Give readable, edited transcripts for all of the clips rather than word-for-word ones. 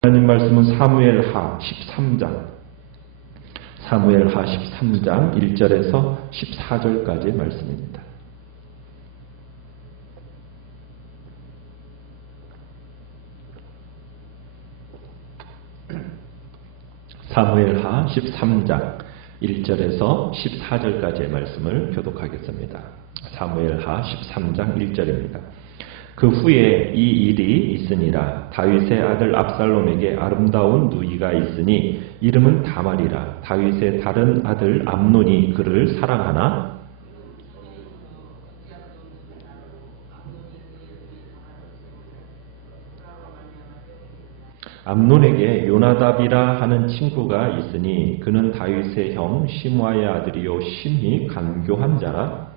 하나님 말씀은 사무엘하 13장, 사무엘하 13장 1절에서 14절까지의 말씀입니다. 사무엘하 13장 1절에서 14절까지의 말씀을 교독하겠습니다. 사무엘하 13장 1절입니다. 그 후에 이 일이 있으니라. 다윗의 아들 압살롬에게 아름다운 누이가 있으니 이름은 다말이라. 다윗의 다른 아들 암논이 그를 사랑하나 암논에게 요나답이라 하는 친구가 있으니 그는 다윗의 형 시므아의 아들이요 심히 간교한 자라.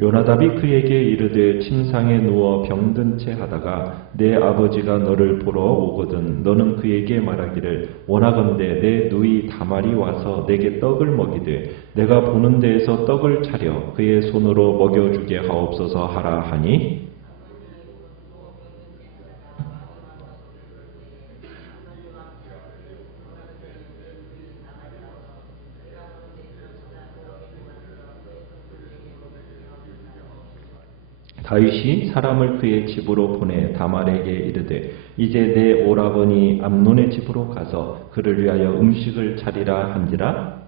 요나답이 그에게 이르되 침상에 누워 병든 채 하다가 내 아버지가 너를 보러 오거든 너는 그에게 말하기를 원하건대 내 누이 다말이 와서 내게 떡을 먹이되 내가 보는 데에서 떡을 차려 그의 손으로 먹여주게 하옵소서 하라 하니 다윗이 사람을 그의 집으로 보내 다말에게 이르되 이제 내 오라버니 암논의 집으로 가서 그를 위하여 음식을 차리라 한지라.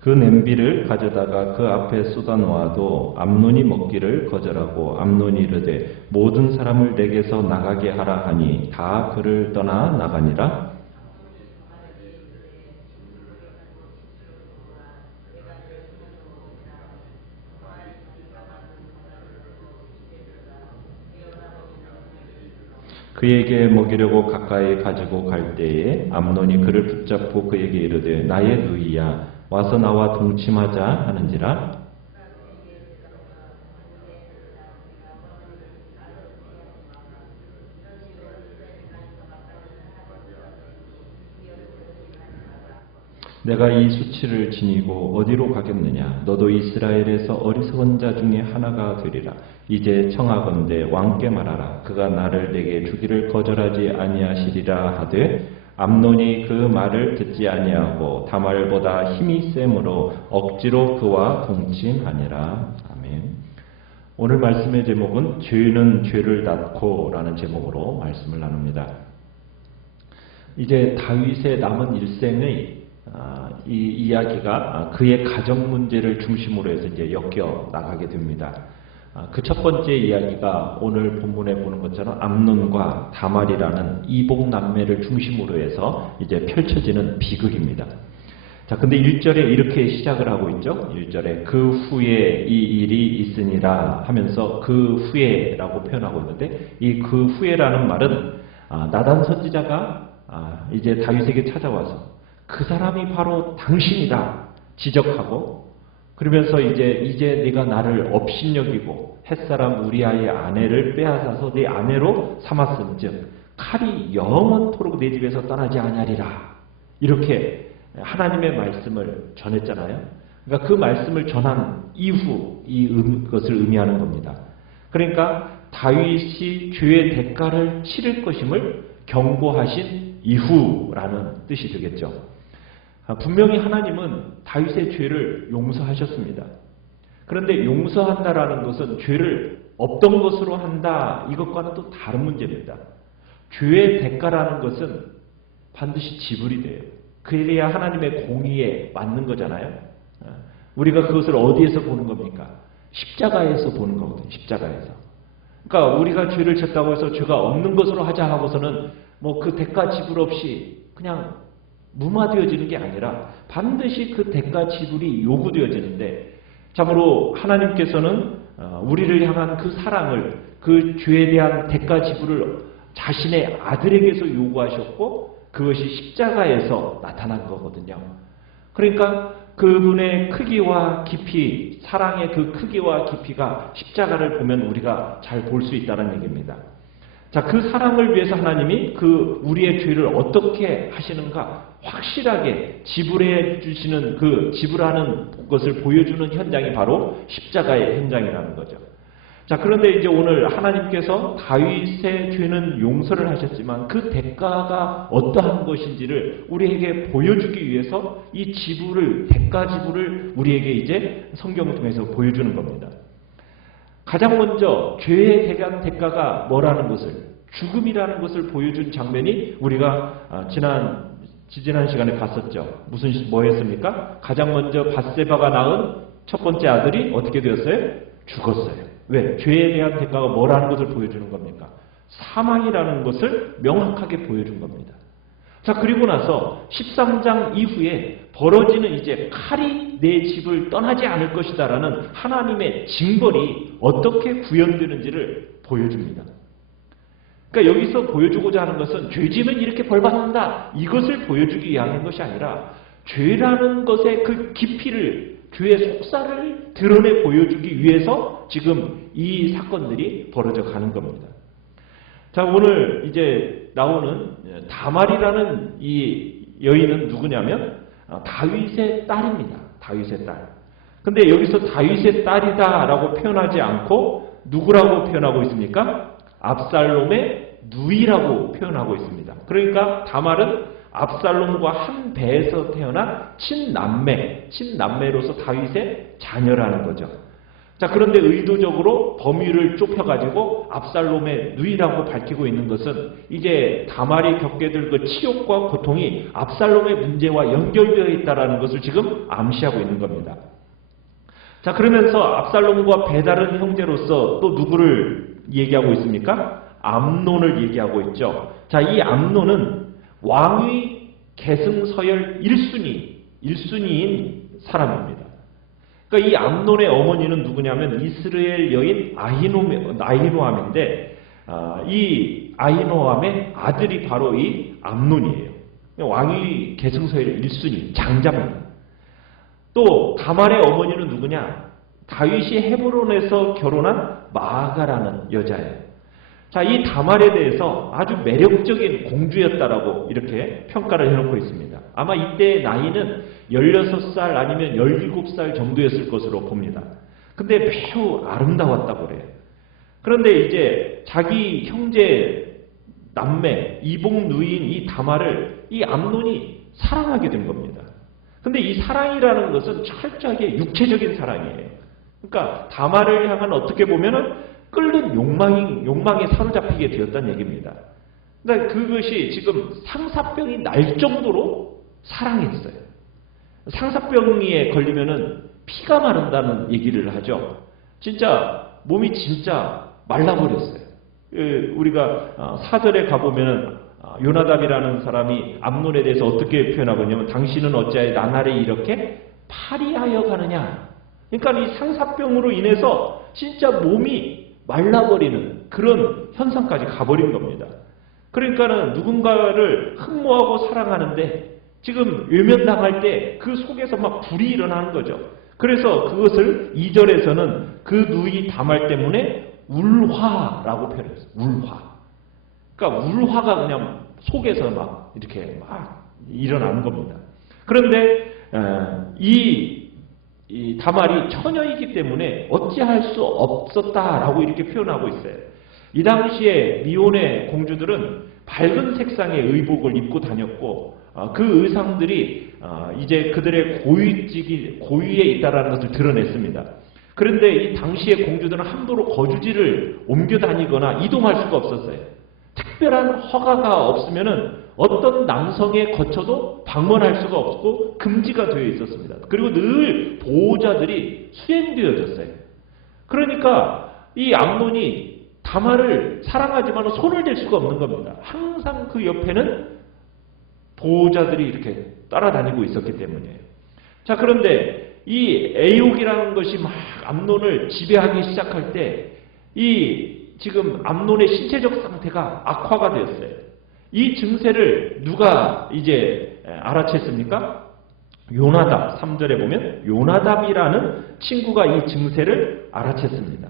그 냄비를 가져다가 그 앞에 쏟아놓아도 암논이 먹기를 거절하고 암논이 이르되 모든 사람을 내게서 나가게 하라 하니 다 그를 떠나 나가니라. 그에게 먹이려고 가까이 가지고 갈 때에 암논이 그를 붙잡고 그에게 이르되 나의 누이야 와서 나와 동침하자 하는지라. 내가 이 수치를 지니고 어디로 가겠느냐? 너도 이스라엘에서 어리석은 자 중에 하나가 되리라. 이제 청하건대 왕께 말하라. 그가 나를 내게 주기를 거절하지 아니하시리라 하되 암논이 그 말을 듣지 아니하고 다말보다 힘이 셈으로 억지로 그와 동침하니라. 아멘. 오늘 말씀의 제목은 죄는 죄를 닫고 라는 제목으로 말씀을 나눕니다. 이제 다윗의 남은 일생의 이 이야기가 그의 가정 문제를 중심으로 해서 이제 엮여 나가게 됩니다. 그 첫 번째 이야기가 오늘 본문에 보는 것처럼 암논과 다말이라는 이복 남매를 중심으로 해서 이제 펼쳐지는 비극입니다. 자, 근데 1절에 이렇게 시작을 하고 있죠. 1절에 그 후에 이 일이 있으니라 하면서 그 후에라고 표현하고 있는데 이 그 후에라는 말은 나단 선지자가 이제 다윗에게 찾아와서 그 사람이 바로 당신이다 지적하고 그러면서 이제 네가 나를 업신여기고 햇사람 우리아의 아내를 빼앗아서 네 아내로 삼았음즉 칼이 영원토록 내 집에서 떠나지 아니하리라 이렇게 하나님의 말씀을 전했잖아요. 그러니까 그 말씀을 전한 이후 그것을 의미하는 겁니다. 그러니까 다윗이 죄의 대가를 치를 것임을 경고하신 이후라는 뜻이 되겠죠. 분명히 하나님은 다윗의 죄를 용서하셨습니다. 그런데 용서한다라는 것은 죄를 없던 것으로 한다 이것과는 또 다른 문제입니다. 죄의 대가라는 것은 반드시 지불이 돼요. 그래야 하나님의 공의에 맞는 거잖아요. 우리가 그것을 어디에서 보는 겁니까? 십자가에서 보는 거거든요. 십자가에서. 그러니까 우리가 죄를 졌다고 해서 죄가 없는 것으로 하자 하고서는 뭐 그 대가 지불 없이 그냥 무마되어지는 게 아니라 반드시 그 대가 지불이 요구되어지는데 참으로 하나님께서는 우리를 향한 그 사랑을 그 죄에 대한 대가 지불을 자신의 아들에게서 요구하셨고 그것이 십자가에서 나타난 거거든요. 그러니까 그분의 크기와 깊이, 사랑의 그 크기와 깊이가 십자가를 보면 우리가 잘 볼 수 있다는 얘기입니다. 자, 그 사랑을 위해서 하나님이 그 우리의 죄를 어떻게 하시는가 확실하게 지불해 주시는 그 지불하는 것을 보여주는 현장이 바로 십자가의 현장이라는 거죠. 자, 그런데 이제 오늘 하나님께서 다윗의 죄는 용서를 하셨지만 그 대가가 어떠한 것인지를 우리에게 보여주기 위해서 이 지불을, 대가 지불을 우리에게 이제 성경을 통해서 보여주는 겁니다. 가장 먼저 죄에 대한 대가가 뭐라는 것을, 죽음이라는 것을 보여준 장면이 우리가 지지난 시간에 봤었죠. 뭐였습니까? 가장 먼저 밧세바가 낳은 첫 번째 아들이 어떻게 되었어요? 죽었어요. 왜? 죄에 대한 대가가 뭐라는 것을 보여주는 겁니까? 사망이라는 것을 명확하게 보여준 겁니다. 자, 그리고 나서 13장 이후에 벌어지는 이제 칼이 내 집을 떠나지 않을 것이다 라는 하나님의 징벌이 어떻게 구현되는지를 보여줍니다. 그러니까 여기서 보여주고자 하는 것은 죄지면 이렇게 벌받는다, 이것을 보여주기 위한 것이 아니라 죄라는 것의 그 깊이를, 죄의 속살을 드러내 보여주기 위해서 지금 이 사건들이 벌어져 가는 겁니다. 자, 오늘 이제 나오는 다말이라는 이 여인은 누구냐면 다윗의 딸입니다. 다윗의 딸. 근데 여기서 다윗의 딸이다라고 표현하지 않고 누구라고 표현하고 있습니까? 압살롬의 누이라고 표현하고 있습니다. 그러니까 다말은 압살롬과 한 배에서 태어난 친남매로서 다윗의 자녀라는 거죠. 자, 그런데 의도적으로 범위를 좁혀가지고 압살롬의 누이라고 밝히고 있는 것은 이제 다말이 겪게 될 그 치욕과 고통이 압살롬의 문제와 연결되어 있다는 것을 지금 암시하고 있는 겁니다. 자, 그러면서 압살롬과 배다른 형제로서 또 누구를 얘기하고 있습니까? 암논을 얘기하고 있죠. 자, 이 암논은 왕위 계승서열 1순위인 사람입니다. 그러니까 이 암논의 어머니는 누구냐면 이스라엘 여인 아히노암인데 이 아히노암의 아들이 바로 이 암논이에요. 왕위 계승서열 1순위 장자입니다. 또 다말의 어머니는 누구냐? 다윗이 헤브론에서 결혼한 마아가라는 여자예요. 자, 이 다말에 대해서 아주 매력적인 공주였다라고 이렇게 평가를 해놓고 있습니다. 아마 이때의 나이는 16살 아니면 17살 정도였을 것으로 봅니다. 근데 매우 아름다웠다고 그래요. 그런데 이제 자기 형제 남매 이복 누이인 이 다말을 이 암논이 사랑하게 된 겁니다. 근데 이 사랑이라는 것은 철저하게 육체적인 사랑이에요. 그러니까 다말을 향한 어떻게 보면은 끓는 욕망에 사로잡히게 되었다는 얘기입니다. 그러니까 그것이 지금 상사병이 날 정도로 사랑했어요. 상사병에 걸리면은 피가 마른다는 얘기를 하죠. 진짜 몸이 진짜 말라버렸어요. 우리가 사절에 가보면은 요나답이라는 사람이 암논에 대해서 어떻게 표현하고 있냐면 당신은 어찌하여 나날이 이렇게 파리하여 가느냐. 그러니까 이 상사병으로 인해서 진짜 몸이 말라버리는 그런 현상까지 가버린 겁니다. 그러니까는 누군가를 흠모하고 사랑하는데 지금 외면당할 때 그 속에서 막 불이 일어나는 거죠. 그래서 그것을 2절에서는 그 누이 다말 때문에 울화라고 표현했어요. 울화. 그러니까 울화가 그냥 속에서 막 이렇게 막 일어나는 겁니다. 그런데 이 다말이 처녀이기 때문에 어찌할 수 없었다라고 이렇게 표현하고 있어요. 이 당시에 미혼의 공주들은 밝은 색상의 의복을 입고 다녔고 그 의상들이 이제 그들의 고위에 있다라는 것을 드러냈습니다. 그런데 이 당시의 공주들은 함부로 거주지를 옮겨 다니거나 이동할 수가 없었어요. 특별한 허가가 없으면은 어떤 남성의 거처도 방문할 수가 없고 금지가 되어 있었습니다. 그리고 늘 보호자들이 수행되어졌어요. 그러니까 이 암논이 다말을 사랑하지만 손을 댈 수가 없는 겁니다. 항상 그 옆에는 보호자들이 이렇게 따라다니고 있었기 때문이에요. 자, 그런데 이 애욕이라는 것이 막 암논을 지배하기 시작할 때 지금 암논의 신체적 상태가 악화가 되었어요. 이 증세를 누가 이제 알아챘습니까? 요나답, 3절에 보면 요나답이라는 친구가 이 증세를 알아챘습니다.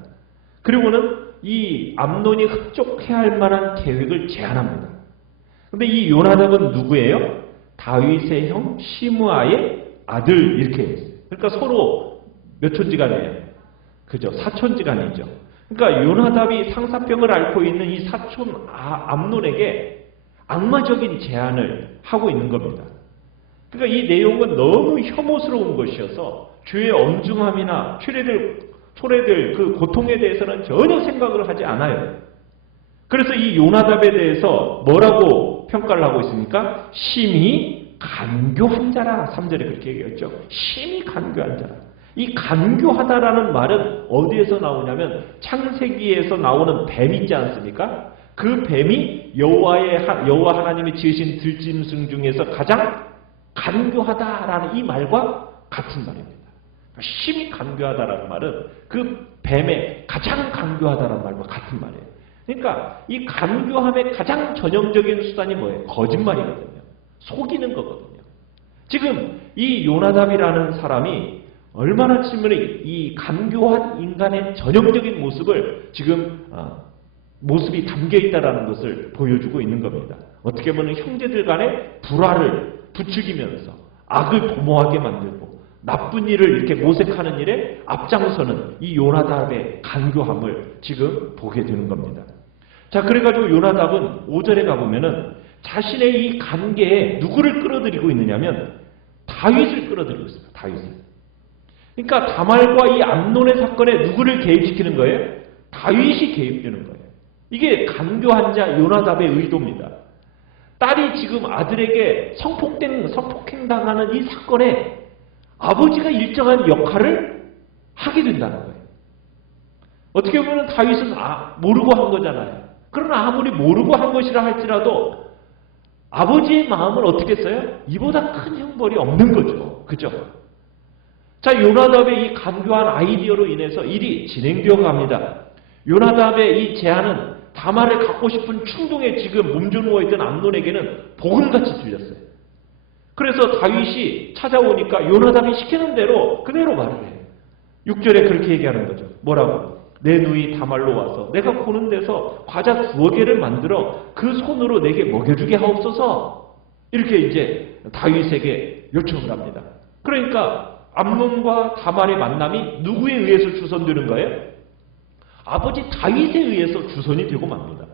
그리고는 이 암논이 흡족해야 할 만한 계획을 제안합니다. 근데 이 요나답은 누구예요? 다윗의 형 시므아의 아들 이렇게 했어요. 그러니까 서로 몇 촌지간이에요? 그죠? 사촌지간이죠. 그러니까 요나답이 상사병을 앓고 있는 이 사촌 암논에게 악마적인 제안을 하고 있는 겁니다. 그러니까 이 내용은 너무 혐오스러운 것이어서 죄의 엄중함이나 초래될 그 고통에 대해서는 전혀 생각을 하지 않아요. 그래서 이 요나답에 대해서 뭐라고 평가를 하고 있습니까? 심히 간교한 자라. 3절에 그렇게 얘기했죠. 심히 간교한 자라. 이 간교하다라는 말은 어디에서 나오냐면 창세기에서 나오는 뱀 있지 않습니까? 그 뱀이 여호와 하나님이 지으신 들짐승 중에서 가장 간교하다라는 이 말과 같은 말입니다. 심히 간교하다라는 말은 그 뱀의 가장 간교하다라는 말과 같은 말이에요. 그러니까 이 간교함의 가장 전형적인 수단이 뭐예요? 거짓말이거든요. 속이는 거거든요. 지금 이 요나답이라는 사람이 얼마나 치면 이 간교한 인간의 전형적인 모습을 지금 모습이 담겨 있다라는 것을 보여주고 있는 겁니다. 어떻게 보면 형제들 간의 불화를 부추기면서 악을 도모하게 만들고 나쁜 일을 이렇게 모색하는 일에 앞장서는 이 요나답의 간교함을 지금 보게 되는 겁니다. 자, 그래가지고 요나답은 5절에 가보면은 자신의 이 관계에 누구를 끌어들이고 있느냐면 다윗을 끌어들이고 있습니다. 다윗을. 그러니까 다말과 이 암논의 사건에 누구를 개입시키는 거예요? 다윗이 개입되는 거예요. 이게 간교한 자 요나답의 의도입니다. 딸이 지금 아들에게 성폭행당하는 이 사건에 아버지가 일정한 역할을 하게 된다는 거예요. 어떻게 보면 다윗은 모르고 한 거잖아요. 그러나 아무리 모르고 한 것이라 할지라도 아버지의 마음을 어떻게 써요? 이보다 큰 형벌이 없는 거죠. 그죠? 자, 요나답의 이 간교한 아이디어로 인해서 일이 진행되어 갑니다. 요나답의 이 제안은 다말을 갖고 싶은 충동에 지금 몸져 누워있던 암논에게는 복음같이 들렸어요. 그래서 다윗이 찾아오니까 요나답이 시키는 대로 그대로 말을 해요. 6절에 그렇게 얘기하는 거죠. 뭐라고? 내 누이 다말로 와서 내가 고는 데서 과자 2개를 만들어 그 손으로 내게 먹여주게 하옵소서. 이렇게 이제 다윗에게 요청을 합니다. 그러니까 암논과 다말의 만남이 누구에 의해서 주선되는 거예요? 아버지 다윗에 의해서 주선이 되고 맙니다.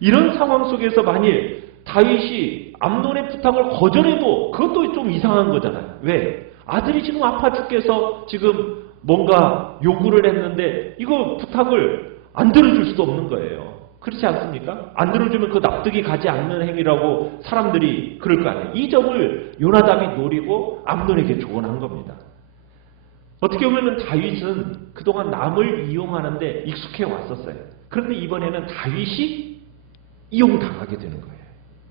이런 상황 속에서 만일 다윗이 암논의 부탁을 거절해도 그것도 좀 이상한 거잖아요. 왜? 아들이 지금 아파 죽겠어 지금 뭔가 요구를 했는데 이거 부탁을 안 들어줄 수도 없는 거예요. 그렇지 않습니까? 안 들어주면 그 납득이 가지 않는 행위라고 사람들이 그럴 거 아니에요. 이 점을 요나답이 노리고 암논에게 조언한 겁니다. 어떻게 보면 다윗은 그동안 남을 이용하는데 익숙해 왔었어요. 그런데 이번에는 다윗이 이용당하게 되는 거예요.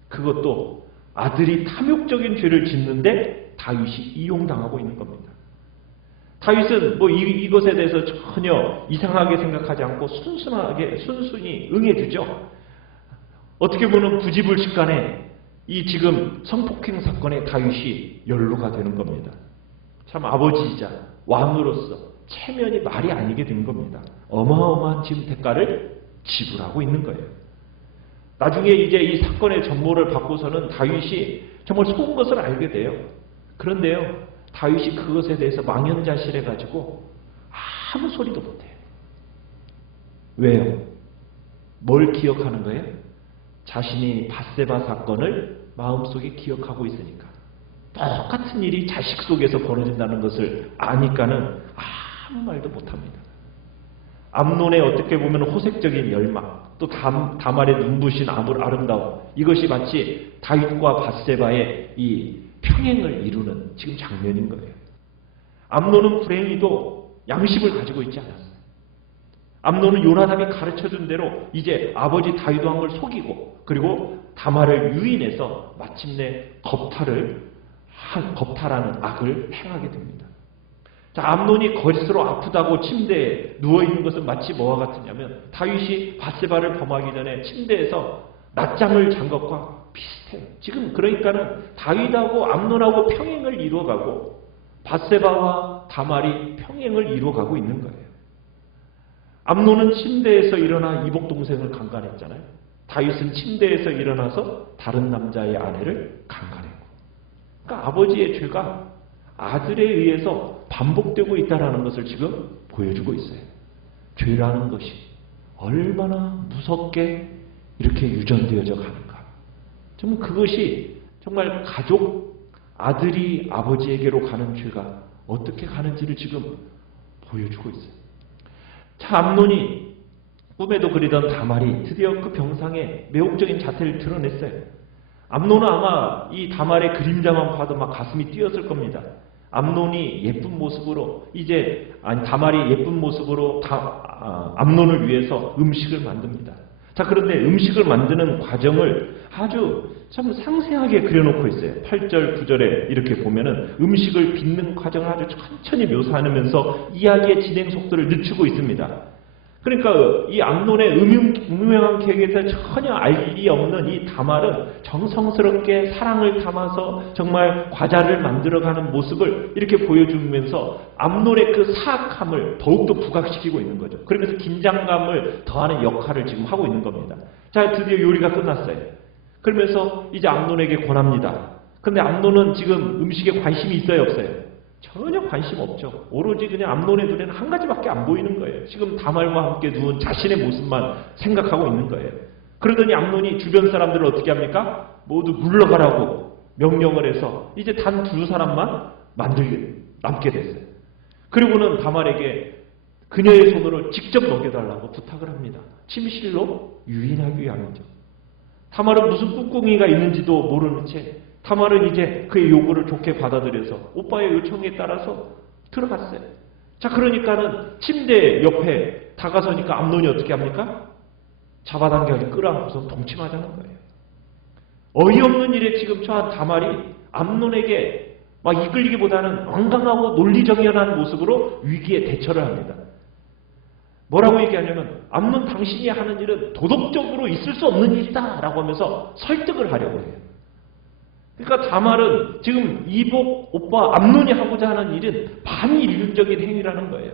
그것도 아들이 탐욕적인 죄를 짓는데 다윗이 이용당하고 있는 겁니다. 다윗은 이것에 대해서 전혀 이상하게 생각하지 않고 순순히 응해주죠. 어떻게 보면 부지불식간에 이 지금 성폭행 사건에 다윗이 연루가 되는 겁니다. 참 아버지이자 왕으로서 체면이 말이 아니게 된 겁니다. 어마어마한 지금 대가를 지불하고 있는 거예요. 나중에 이제 이 사건의 전모를 받고서는 다윗이 정말 속은 것을 알게 돼요. 그런데요, 다윗이 그것에 대해서 망연자실해가지고 아무 소리도 못해요. 왜요? 뭘 기억하는 거예요? 자신이 밧세바 사건을 마음속에 기억하고 있으니까. 똑같은 일이 자식 속에서 벌어진다는 것을 아니까는 아무 말도 못합니다. 암논의 어떻게 보면 호색적인 열망, 또 다말의 눈부신 아름다움, 이것이 마치 다윗과 밧세바의 이 평행을 이루는 지금 장면인 거예요. 암논은 불행히도 양심을 가지고 있지 않았어요. 암논은 요나답이 가르쳐준 대로 이제 아버지 다윗 왕을 속이고 그리고 다말을 유인해서 마침내 겁탈하는 악을 행하게 됩니다. 자, 암논이 거짓으로 아프다고 침대에 누워있는 것은 마치 뭐와 같으냐면 다윗이 밧세바를 범하기 전에 침대에서 낮잠을 잔 것과 비슷해요. 지금 그러니까는 다윗하고 암논하고 평행을 이루어가고 밧세바와 다말이 평행을 이루어가고 있는 거예요. 암논은 침대에서 일어나 이복 동생을 강간했잖아요. 다윗은 침대에서 일어나서 다른 남자의 아내를 강간했고. 그러니까 아버지의 죄가 아들에 의해서 반복되고 있다는 것을 지금 보여주고 있어요. 죄라는 것이 얼마나 무섭게 이렇게 유전되어져 가는가. 정말 그것이 정말 가족, 아들이 아버지에게로 가는 죄가 어떻게 가는지를 지금 보여주고 있어요. 자, 암논이 꿈에도 그리던 다말이 드디어 그 병상의 매혹적인 자태를 드러냈어요. 암논은 아마 이 다말의 그림자만 봐도 막 가슴이 뛰었을 겁니다. 암논이 예쁜 모습으로 다말이 예쁜 모습으로 암논을 위해서 음식을 만듭니다. 자, 그런데 음식을 만드는 과정을 아주 참 상세하게 그려놓고 있어요. 8절, 9절에 이렇게 보면은 음식을 빚는 과정을 아주 천천히 묘사하면서 이야기의 진행 속도를 늦추고 있습니다. 그러니까 이 암논의 음흉한 계획에 대해 전혀 알 리 없는 이 다말은 정성스럽게 사랑을 담아서 정말 과자를 만들어가는 모습을 이렇게 보여주면서 암논의 그 사악함을 더욱더 부각시키고 있는 거죠. 그러면서 긴장감을 더하는 역할을 지금 하고 있는 겁니다. 자, 드디어 요리가 끝났어요. 그러면서 이제 암논에게 권합니다. 근데 암논은 지금 음식에 관심이 있어요, 없어요? 전혀 관심 없죠. 오로지 그냥 암논의 눈에는 한 가지밖에 안 보이는 거예요. 지금 다말과 함께 누운 자신의 모습만 생각하고 있는 거예요. 그러더니 암논이 주변 사람들을 어떻게 합니까? 모두 물러가라고 명령을 해서 이제 단 두 사람만 남게 됐어요. 그리고는 다말에게 그녀의 손으로 직접 먹여달라고 부탁을 합니다. 침실로 유인하기 위함이죠. 다말은 무슨 꿍꿍이가 있는지도 모르는 채 다말은 이제 그의 요구를 좋게 받아들여서 오빠의 요청에 따라서 들어갔어요. 자, 그러니까는 침대 옆에 다가서니까 암논이 어떻게 합니까? 잡아당겨 끌어안고서 동침하자는 거예요. 어이없는 일에 지금 처한 다말이 암논에게 막 이끌리기보다는 완강하고 논리정연한 모습으로 위기에 대처를 합니다. 뭐라고 얘기하냐면 암논 당신이 하는 일은 도덕적으로 있을 수 없는 일이다 라고 하면서 설득을 하려고 해요. 그러니까 다말은 지금 이복 오빠 암논이 하고자 하는 일은 반인륜적인 행위라는 거예요.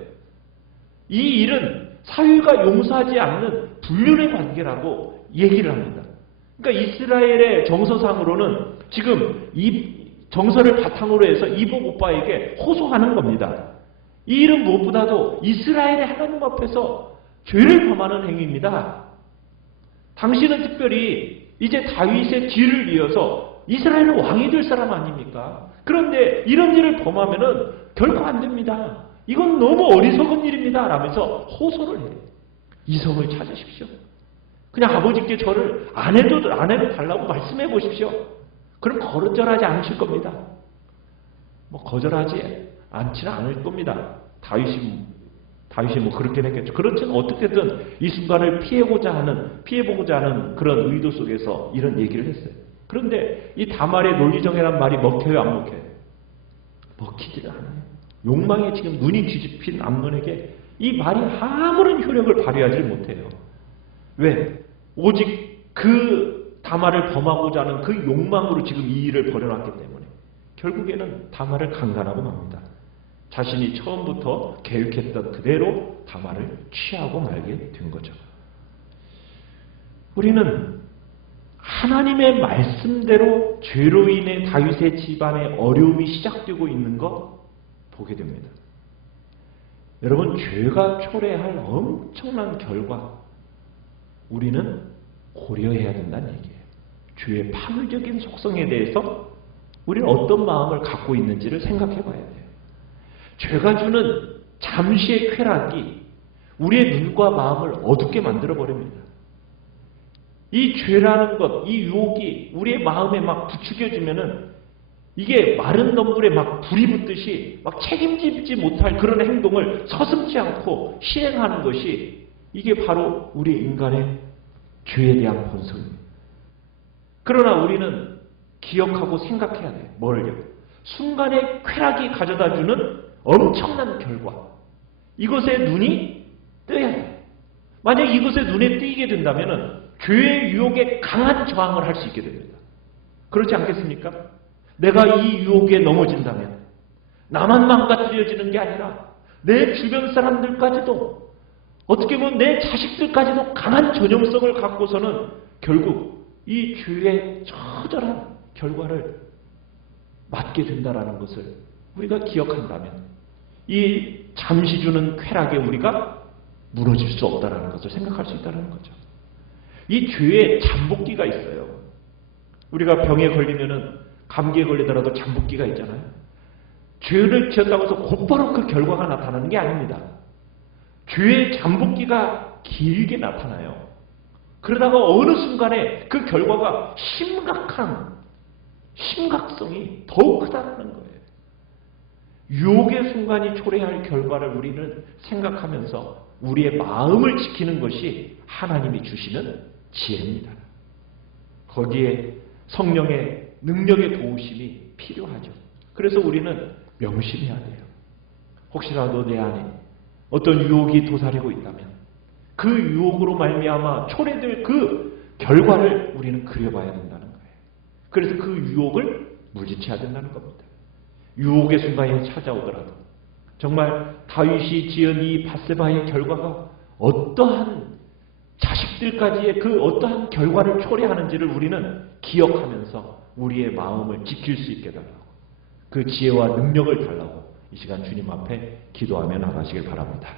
이 일은 사회가 용서하지 않는 불륜의 관계라고 얘기를 합니다. 그러니까 이스라엘의 정서상으로는 지금 이 정서를 바탕으로 해서 이복 오빠에게 호소하는 겁니다. 이 일은 무엇보다도 이스라엘의 하나님 앞에서 죄를 범하는 행위입니다. 당신은 특별히 이제 다윗의 뒤를 이어서 이스라엘의 왕이 될 사람 아닙니까? 그런데 이런 일을 범하면은 결코 안 됩니다. 이건 너무 어리석은 일입니다. 라면서 호소를 해요. 이성을 찾으십시오. 그냥 아버지께 저를 아내도 달라고 말씀해 보십시오. 그럼 거절하지 않으실 겁니다. 뭐 거절하지 않지는 않을 겁니다. 다윗이 뭐 그렇게 했겠죠. 그렇지는 어떻게든 이 순간을 피해보고자 하는 그런 의도 속에서 이런 얘기를 했어요. 그런데 이 다말의 논리정연한 말이 먹혀요, 안 먹혀요? 먹히지가 않아요. 욕망에 지금 눈이 뒤집힌 암논에게 이 말이 아무런 효력을 발휘하지 못해요. 왜? 오직 그 다말을 범하고자 하는 그 욕망으로 지금 이 일을 벌여놨기 때문에 결국에는 다말을 강간하고 맙니다. 자신이 처음부터 계획했던 그대로 다말을 취하고 말게 된 거죠. 우리는 하나님의 말씀대로 죄로 인해 다윗의 집안에 어려움이 시작되고 있는 거 보게 됩니다. 여러분, 죄가 초래할 엄청난 결과 우리는 고려해야 된다는 얘기예요. 죄의 파멸적인 속성에 대해서 우리는 어떤 마음을 갖고 있는지를 생각해 봐야 돼요. 죄가 주는 잠시의 쾌락이 우리의 눈과 마음을 어둡게 만들어 버립니다. 이 죄라는 것, 이 유혹이 우리의 마음에 막 부추겨지면은 이게 마른 덤불에 막 불이 붙듯이 막 책임지지 못할 그런 행동을 서슴지 않고 실행하는 것이 이게 바로 우리 인간의 죄에 대한 본성입니다. 그러나 우리는 기억하고 생각해야 돼요. 뭘요? 순간의 쾌락이 가져다주는 엄청난 결과. 이것에 눈이 뜨여야 돼요. 만약 이것에 눈에 띄게 된다면은 죄의 유혹에 강한 저항을 할 수 있게 됩니다. 그렇지 않겠습니까? 내가 이 유혹에 넘어진다면 나만 망가뜨려지는 게 아니라 내 주변 사람들까지도, 어떻게 보면 내 자식들까지도 강한 전염성을 갖고서는 결국 이 죄의 처절한 결과를 맞게 된다는 것을 우리가 기억한다면 이 잠시 주는 쾌락에 우리가 무너질 수 없다는 것을 생각할 수 있다는 거죠. 이 죄의 잠복기가 있어요. 우리가 병에 걸리면은, 감기에 걸리더라도 잠복기가 있잖아요. 죄를 지었다고 해서 곧바로 그 결과가 나타나는 게 아닙니다. 죄의 잠복기가 길게 나타나요. 그러다가 어느 순간에 그 결과가 심각성이 더욱 크다는 거예요. 유혹의 순간이 초래할 결과를 우리는 생각하면서 우리의 마음을 지키는 것이 하나님이 주시는 지혜입니다. 거기에 성령의 능력의 도우심이 필요하죠. 그래서 우리는 명심해야 돼요. 혹시라도 내 안에 어떤 유혹이 도사리고 있다면 그 유혹으로 말미암아 초래될 그 결과를 우리는 그려봐야 된다는 거예요. 그래서 그 유혹을 물리쳐야 된다는 겁니다. 유혹의 순간이 찾아오더라도 정말 다윗이 지은 이 밧세바의 결과가 어떠한 자식들까지의 그 어떠한 결과를 초래하는지를 우리는 기억하면서 우리의 마음을 지킬 수 있게 달라고, 그 지혜와 능력을 달라고 이 시간 주님 앞에 기도하며 나가시길 바랍니다.